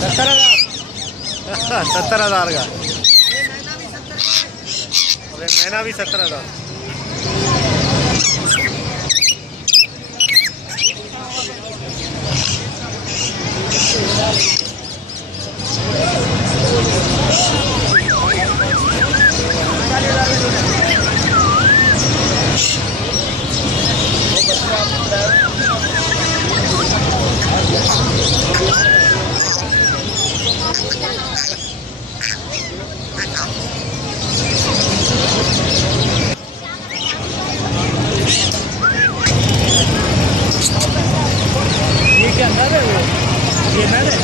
70,000 का। अरे मैना भी 70,000। ये क्या नर है? ये नर है,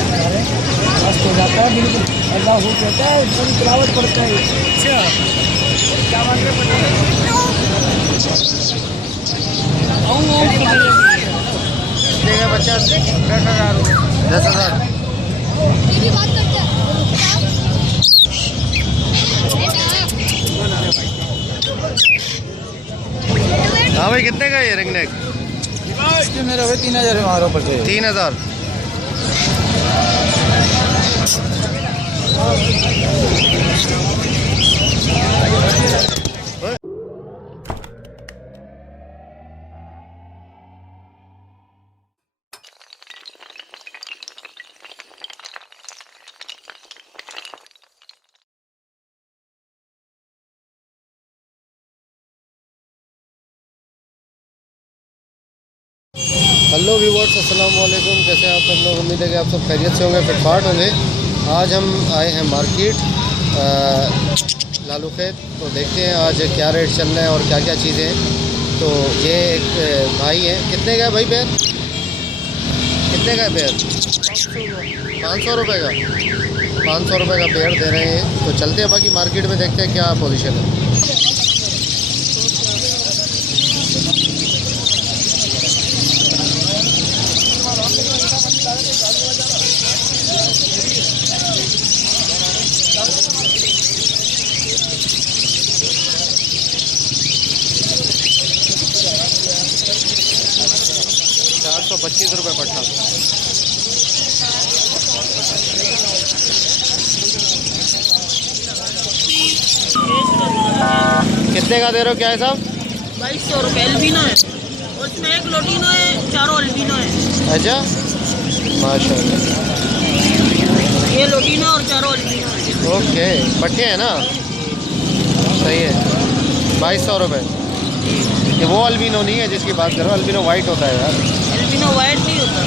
मस्त हो जाता है बिल्कुल। अल्लाह हो जाता है, बड़ी तिलावत पड़ता है। अच्छा क्या मान रहे पता है? देगा बच्चा 10,000। 10,000। हाँ भाई कितने का ये रिंग नेक? इसके मेरा भाई 3,000 हमारा पड़ रहे 3,000। हेलो व्यूवर्स, अस्सलाम वालेकुम। कैसे हैं आप सब लोग? उम्मीद है कि आप सब खैरियत से होंगे, फिटफाट होंगे। आज हम आए हैं मार्केट लालू खेत, तो देखते हैं आज क्या रेट चल रहे हैं और क्या क्या चीज़ें हैं। तो ये एक भाई हैं। कितने का है भाई पेड़? कितने का है पेड़? 500 रुपये का। 500 रुपये का पेड़ दे रहे हैं। तो चलते हैं बाकी मार्केट में, देखते हैं क्या पोजीशन है। ₹425 पट्टा। कितने का दे रहे हो? क्या है साहब? 2200 रुपये एल्बिनो है, उसमें एक लोटिनो है, चारों एल्बिनो है। अच्छा, माशाल्लाह। ये लोटिनो और चारों एल्बिनो है। ओके, पट्टे हैं ना? सही है। 2200 रुपये। ये वो अल्बिनो नहीं है जिसकी बात करो, अल्बिनो वाइट होता है यार। एल्बिनो वाइट नहीं होता।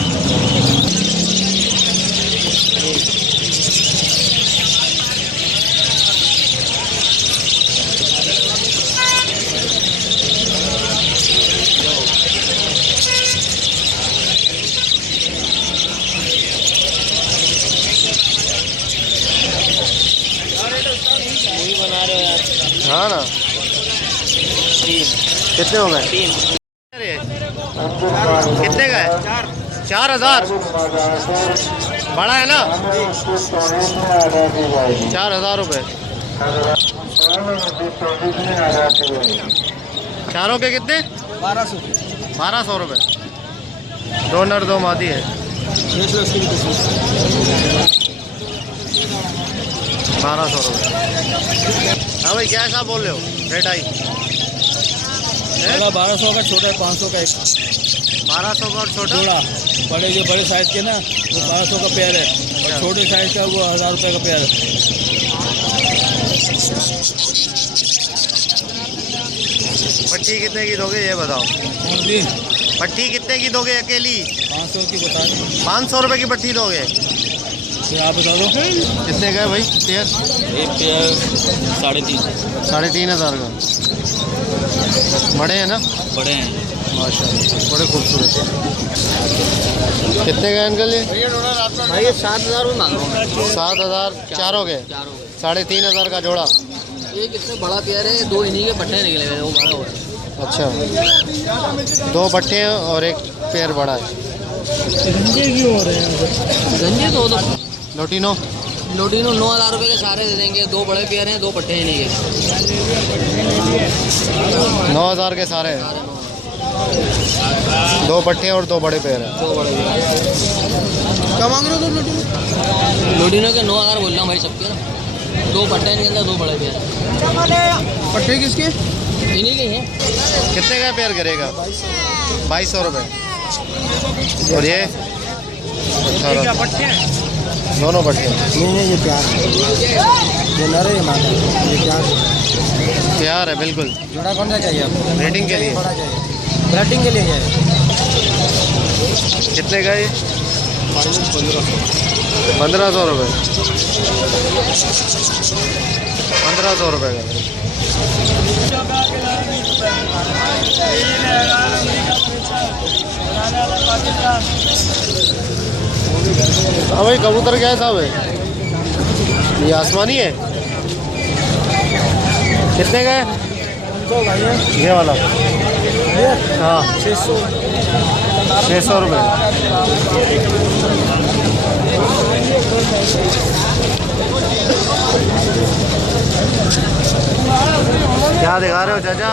वही बना रहे हो यार? हाँ ना। 3 कितने हो गए? 3 कितने का है? 4,000। बड़ा है ना? 4,000 रुपये। चारों के कितने? 1200 रुपये। 2 नर 2 मादी है। 1200 रुपये। हाँ भाई, क्या ऐसा बोल रहे हो? रेट आई 1200 का छोटा है, 500 का एक 1200 का और छोटा? जोड़ा। बड़े जो बड़े साइज के ना वो 1200 का पेयर है, और छोटे साइज का वो 1000 रुपये का पेयर है। पट्टी कितने की दोगे ये बताओ? कौन सी? पट्टी कितने की दोगे अकेली? 500 की बता दें। 500 रुपये की पट्टी दोगे? फिर आप बता दो कितने का है भाई पेयर? एक पेयर 3.5। 3,500 का। बड़े हैं ना? बड़े हैं माशाल्लाह, बड़े खूबसूरत है। कितने का अंकल ये? भाई ये 7,000 में मांग रहा हूँ। 7,000 चारों के? 3,500 का जोड़ा। ये कितने बड़ा पेयर है, 2 इन्हीं के पट्टे निकले हुए, वो बड़ा हुआ है। अच्छा, 2 पट्टे हैं और एक पेयर बड़ा है। गंजे क्यों हो रहे हैं? गंजे तो लोटिनो? लोटिनो 9,000 रुपये के सारे दे देंगे। 2 बड़े पेयर हैं, 2 पट्टे हैं नहीं के। 9,000 के सारे हैं। दो पट्टे और दो बड़े पैर हैं। क्या मांग रहे हो तुम लोडिनो के 9,000 बोल रहा हूँ भाई सबके ना। दो पट्टे के अंदर दो बड़े पैर। पट्टे किसके? इन्हीं के हैं। कितने का पैर करेगा? 2200 रुपये। और ये 18 पट्टे हैं? दोनों पट्टे। नहीं ये प्यार है, ये नर है, ये मादा है, ये प्यार है। प्यार है बिल्कुल। जोड़ा कौन सा चाहिए आपको? रेटिंग के लिए। बड़ा चाहिए, रेटिंग के लिए है। कितने का ये? 1500 रुपये। 1500 रुपये का। हाँ भाई कबूतर क्या है साहब है? ये आसमानी है। कितने का है? ये वाला? हाँ 600 रुपये। क्या दिखा रहे हो चाचा?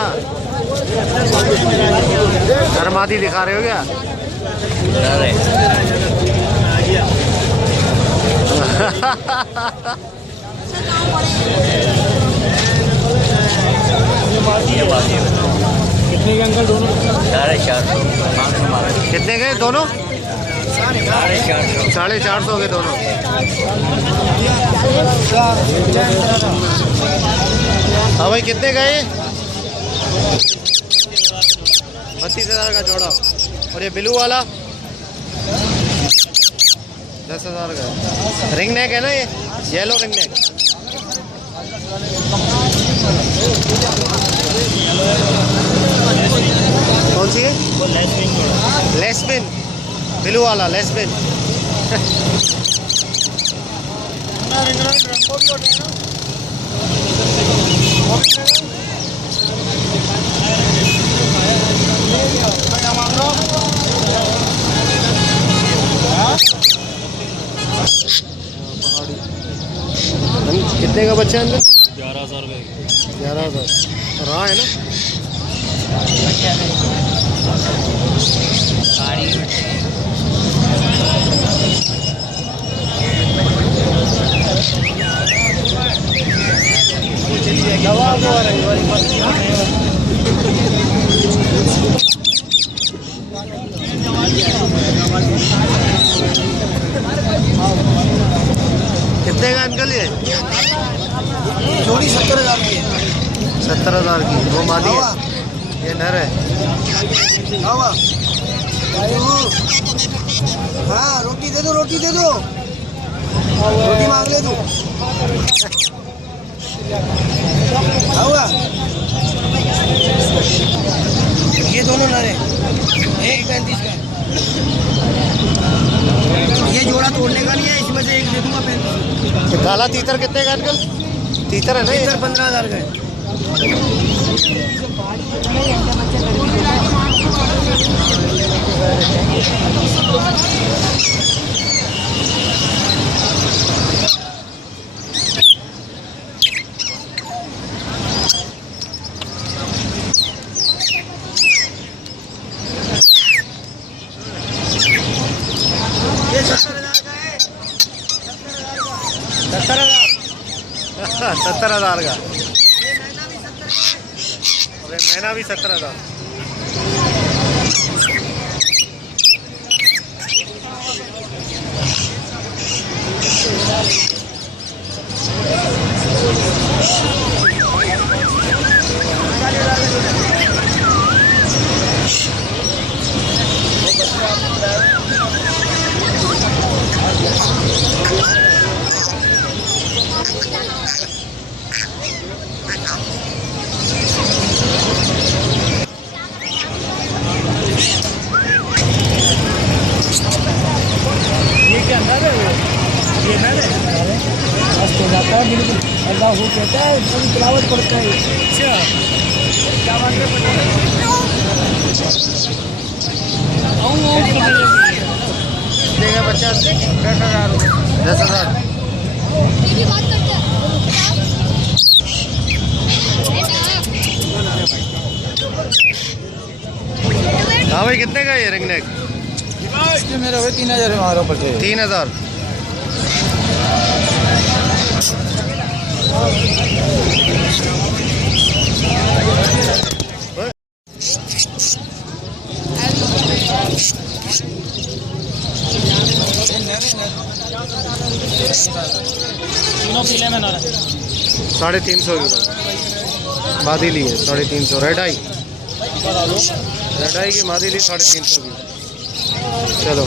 धर्मादी दिखा रहे हो क्या? कितने के अंकल दोनों? 450। कितने के दोनों? 450 के दोनों। हाँ भाई कितने का ये? 32,000 का जोड़ा। और ये ब्लू वाला 10,000 का। रिंग नेक है ना ये? Yellow ring neck. कौन सी है? लेस्बिन। ब्लू वाला लेस्बिन। कितने का बच्चा है अंदर? 11,000 रुपये। 11,000। रहा है ना? कितने का अंकल ये? जोड़ी 70,000 की है। 70,000 की। वो मादी है, ये नर है। हाँ रोटी दे दो, रोटी दे दो, रोटी मांग ले तू। ये दोनों नर है, 1.35 का। ये जोड़ा तोड़ने का नहीं है, इसमें से एक दे दूंगा 35। ये काला तीतर कितने का अंकल? तीतर है ना ये? 15,000 का है। ये 70,000 का है। 70,000। 70,000 का। अरे मैना भी 70,000। ये क्या नर है? ये नर है? मस्त हो जाता है बिल्कुल। अल्लाह हो कहता है, बड़ी तिलावत पड़ता है। अच्छा क्या बात है? कितने का बच्चा? 10,000 रुपये। 10,000। मेरी बात करते हैं। कितने का ये रिंग नेक? इसके मेरे हुए 3000 हमारे ऊपर थे। 3000। तीनों पीले में ना 350 की मादी ली है। 350 रेड आई की मादी ली 350 की। चलो